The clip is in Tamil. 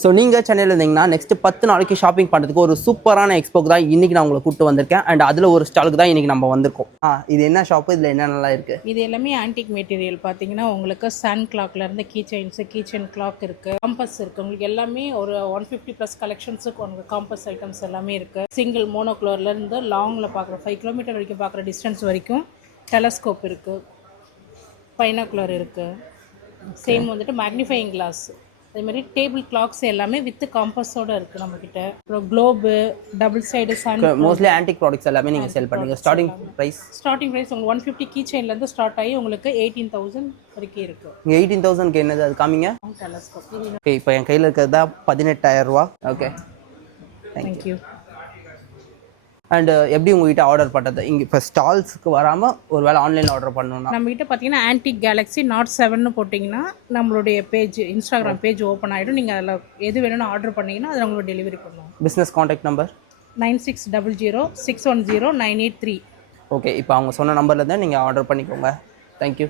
ஸோ நீங்கள் சென்னையில் இருந்தீங்கன்னா நெக்ஸ்ட் 10 நாளைக்கு ஷாப்பிங் பண்ணுறதுக்கு ஒரு சூப்பரான எக்ஸ்போக்கு தான் இன்றைக்கி நான் உங்களை கூப்பிட்டு வந்திருக்கேன். அண்ட் அதில் ஒரு ஸ்டாலுக்கு தான் இன்றைக்கி நம்ம வந்திருக்கோம். இது என்ன ஷாப்பு, இதில் என்னென்னலாம் இருக்குது? இது எல்லாமே ஆன்டிக் மெட்டீரியல். பார்த்தீங்கன்னா உங்களுக்கு சன் கிளாக்லேருந்து கீ செயின் கிளாக் இருக்குது, காம்பஸ் இருக்குது. உங்களுக்கு எல்லாமே ஒரு 150+ கலெக்ஷன்ஸுக்கு உங்களுக்கு காம்பஸ் ஐட்டம்ஸ் எல்லாமே இருக்குது. சிங்கிள் மோனோக்ளோர்லேருந்து லாங்கில் பார்க்குற 5 கிலோமீட்டர் வரைக்கும் பார்க்குற டிஸ்டன்ஸ் வரைக்கும் டெலஸ்கோப் இருக்குது, பைனாக்குலர் இருக்குது. சேம் வந்துட்டு மேக்னிஃபையிங் கிளாஸ், அதேமாதிரி டேபிள் கிளாக்ஸ் எல்லாமே வித் காம்பஸோடு இருக்குது நம்மக்கிட்ட. அப்புறம் குளோபு, டபுள் சைடு சன். மோஸ்ட்லி ஆன்டிக் ப்ராடக்ட்ஸ் எல்லாமே நீங்கள் செல் பண்ணுங்க. ஸ்டார்டிங் ப்ரைஸ் உங்களுக்கு 150 கீ செயின்லேருந்து ஸ்டார்ட் ஆகி உங்களுக்கு 18,000 வரைக்கும் இருக்குது. 18,000க்கு என்னது அது காமிங்க. டெலஸ்கோப். ஓகே, இப்போ என் கையில் இருக்கிறது தான் 18,000 ரூபா. Okay, thank you. அண்ட் எப்படி உங்ககிட்ட ஆர்டர் பண்ணுறது? இங்கே இப்போ ஸ்டால்ஸுக்கு வராமல் ஒரு வேளை ஆன்லைனில் ஆர்டர் பண்ணணும்னா நம்மகிட்ட பார்த்தீங்கன்னா ஆன்டிக் கேலக்ஸி நாட் 7ன்னு போட்டிங்கன்னா நம்மளுடைய பேஜ், இன்ஸ்டாகிராம் பேஜ் ஓப்பன் ஆகிடும். நீங்கள் அதில் எது வேணும்னு ஆர்டர் பண்ணிங்கன்னா அதில் உங்களுக்கு டெலிவரி பண்ணுவோம். Business contact number 9600610983. ஓகே, இப்போ அவங்க சொன்ன நம்பரில் தான் நீங்கள் ஆர்டர் பண்ணிக்கோங்க. தேங்க்யூ.